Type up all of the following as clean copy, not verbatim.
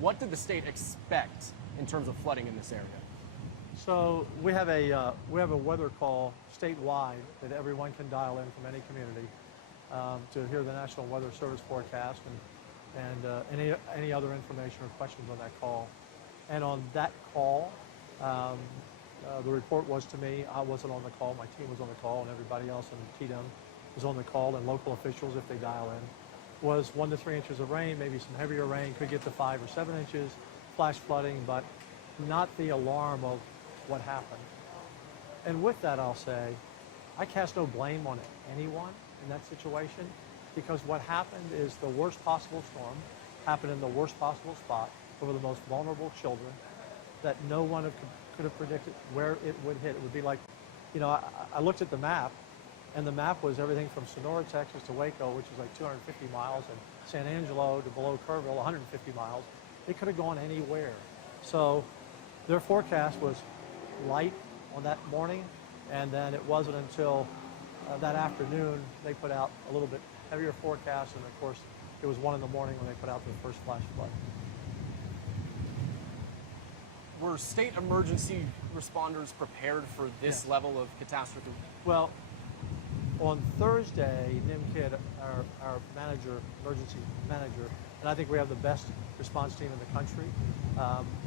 What did the state expect in terms of flooding in this area? So we have a weather call statewide that everyone can dial in from any community to hear the National Weather Service forecast and any other information or questions on that call. And on that call, the report was to me. I wasn't on the call. My team was on the call, and everybody else in TDM was on the call, and local officials, if they dial in, was 1 to 3 inches of rain, maybe some heavier rain, could get to 5 or 7 inches, flash flooding, but not the alarm of what happened. And with that, I'll say, I cast no blame on anyone in that situation, because what happened is the worst possible storm happened in the worst possible spot over the most vulnerable children that no one could have predicted where it would hit. It would be like, I looked at the map, and the map was everything from Sonora, Texas to Waco, which is like 250 miles, and San Angelo to below Kerrville, 150 miles. It could have gone anywhere. So their forecast was light on that morning, and then it wasn't until that afternoon they put out a little bit heavier forecast, and of course it was 1 in the morning when they put out their first flash flood. Were state emergency responders prepared for this level of catastrophe? Well, on Thursday, Nim Kidd, our manager, emergency manager, and I think we have the best response team in the country.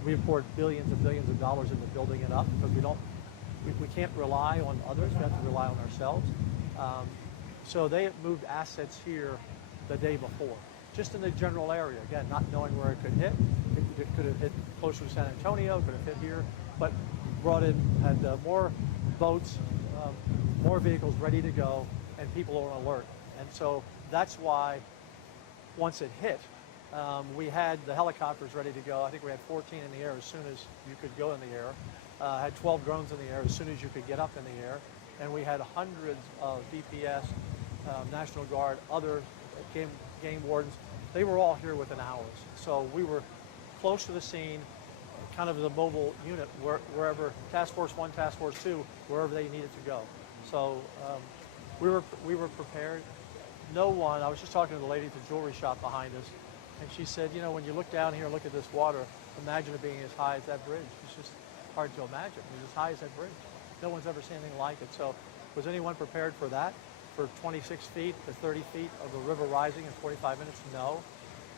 We poured billions and billions of dollars into building it up because we can't rely on others. We have to rely on ourselves. So they moved assets here the day before, just in the general area. Again, not knowing where it could hit. It could have hit closer to San Antonio, could have hit here, but brought in, had more boats, more vehicles ready to go, and people on alert. And so that's why once it hit, we had the helicopters ready to go. I think we had 14 in the air as soon as you could go in the air. Had 12 drones in the air as soon as you could get up in the air. And we had hundreds of DPS, National Guard, other game wardens. They were all here within hours. So we were close to the scene, kind of the mobile unit, wherever Task Force 1, Task Force 2, wherever they needed to go. So we were prepared. No one, I was just talking to the lady at the jewelry shop behind us, and she said, when you look down here and look at this water, imagine it being as high as that bridge. It's just hard to imagine. It's as high as that bridge. No one's ever seen anything like it. So was anyone prepared for that? For 26 feet to 30 feet of the river rising in 45 minutes? No.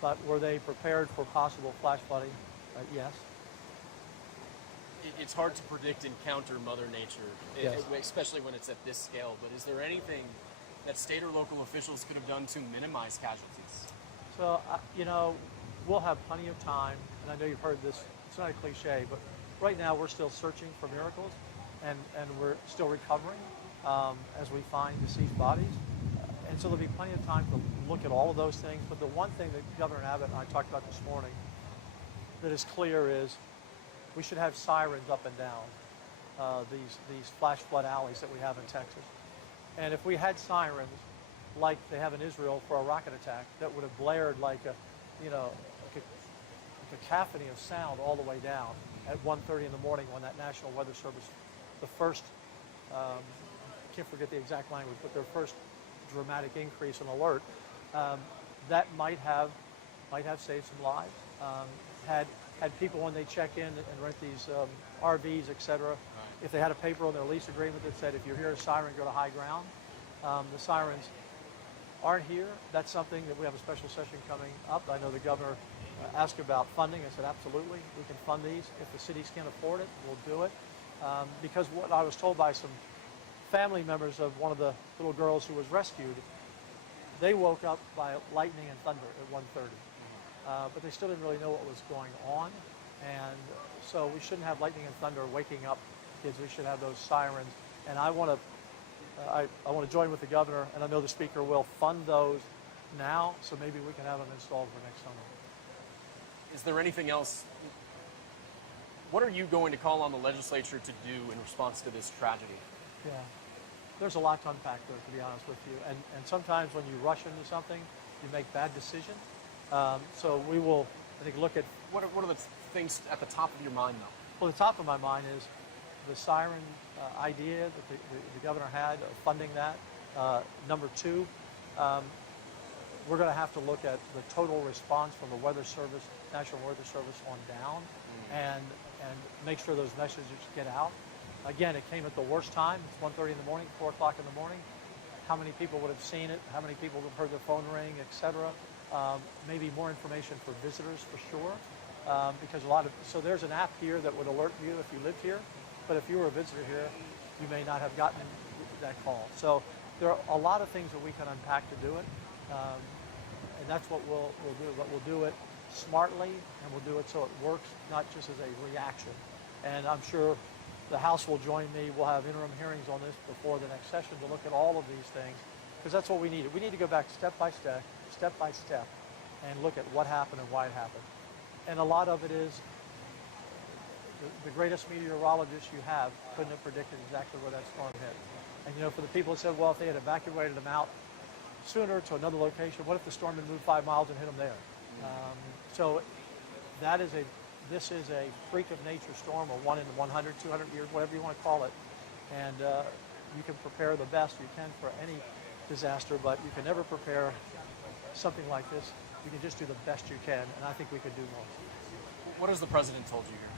But were they prepared for possible flash flooding? Yes. It's hard to predict and counter Mother Nature, yes, especially when it's at this scale. But is there anything that state or local officials could have done to minimize casualties? So, we'll have plenty of time, and I know you've heard this, it's not a cliche, but right now we're still searching for miracles, and we're still recovering as we find deceased bodies. And so there'll be plenty of time to look at all of those things. But the one thing that Governor Abbott and I talked about this morning that is clear is we should have sirens up and down these flash flood alleys that we have in Texas. And if we had sirens like they have in Israel for a rocket attack, that would have blared like a cacophony of sound all the way down at 1:30 in the morning when that National Weather Service, the first, I can't forget the exact language, but their first dramatic increase in alert, that might have saved some lives. Had people when they check in and rent these RVs, etc., if they had a paper on their lease agreement that said if you hear a siren, go to high ground. The sirens aren't here. That's something that we have a special session coming up. I know the governor asked about funding. I said absolutely, we can fund these. If the cities can't afford it, we'll do it. Because what I was told by some family members of one of the little girls who was rescued, they woke up by lightning and thunder at 1:30. But they still didn't really know what was going on. And so we shouldn't have lightning and thunder waking up kids. We should have those sirens. And I want to join with the governor, and I know the speaker will fund those now, so maybe we can have them installed for next summer. Is there anything else? What are you going to call on the legislature to do in response to this tragedy? Yeah, there's a lot to unpack there, to be honest with you. And sometimes when you rush into something, you make bad decisions. So we will, I think, look at... What are the things at the top of your mind, though? Well, the top of my mind is the siren idea that the governor had of funding that. Number two, we're going to have to look at the total response from the Weather Service, National Weather Service on down, and make sure those messages get out. Again, it came at the worst time. It's 1:30 in the morning, 4 o'clock in the morning. How many people would have seen it? How many people would have heard their phone ring, etc.? Maybe more information for visitors for sure, because so there's an app here that would alert you if you lived here, but if you were a visitor here, you may not have gotten that call. So there are a lot of things that we can unpack to do it, and that's what we'll do. But we'll do it smartly, and we'll do it so it works, not just as a reaction. And I'm sure the House will join me. We'll have interim hearings on this before the next session to look at all of these things, because that's what we need. We need to go back step by step, and look at what happened and why it happened. And a lot of it is the greatest meteorologist you have couldn't have predicted exactly where that storm hit. And you know, for the people that said, well, if they had evacuated them out sooner to another location, what if the storm had moved 5 miles and hit them there? So this is a freak of nature storm, or 1 in 100, 200 years, whatever you want to call it. And you can prepare the best you can for any disaster, but you can never prepare something like this. You can just do the best you can, and I think we could do more. What has the president told you here?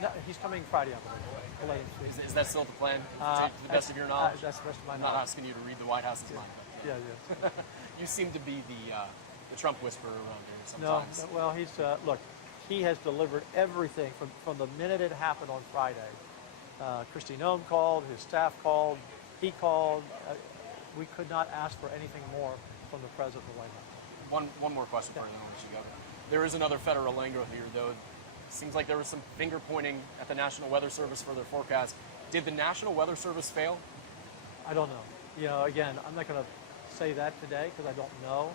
No, he's coming Friday, I believe. We'll let him speak. Is that still the plan, to the best of your knowledge? That's the best of my I'm knowledge. not asking you to read the White House's mind. But, Yeah. you seem to be the Trump whisperer around here No, sometimes. well, he's look. He has delivered everything from the minute it happened on Friday. Christy Noem called, his staff called, he called. We could not ask for anything more from the president of the White House. One more question for you, then I'll let you go. There is another federal angle here, though. Seems like there was some finger pointing at the National Weather Service for their forecast. Did the National Weather Service fail? I don't know. You know, again, I'm not going to say that today because I don't know.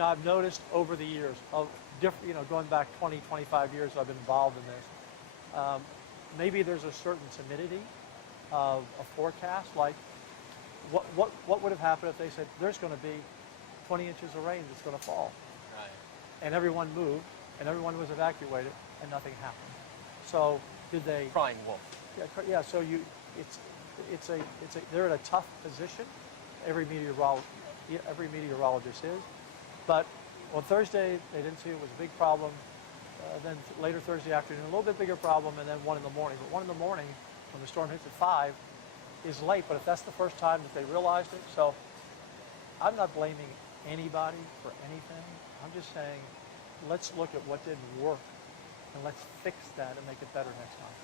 I've noticed over the years, going back 20, 25 years I've been involved in this, maybe there's a certain timidity of a forecast. Like, what would have happened if they said there's going to be 20 inches of rain that's going to fall? Right. And everyone moved, and everyone was evacuated, and nothing happened. So did they? Crying wolf. Yeah. So they're in a tough position. Every meteorologist is. But on Thursday, they didn't see it was a big problem. Then later Thursday afternoon, a little bit bigger problem, and then 1 in the morning. But 1 in the morning, when the storm hits at 5, is late. But if that's the first time that they realized it, so I'm not blaming anybody for anything. I'm just saying, let's look at what didn't work, and let's fix that and make it better next time.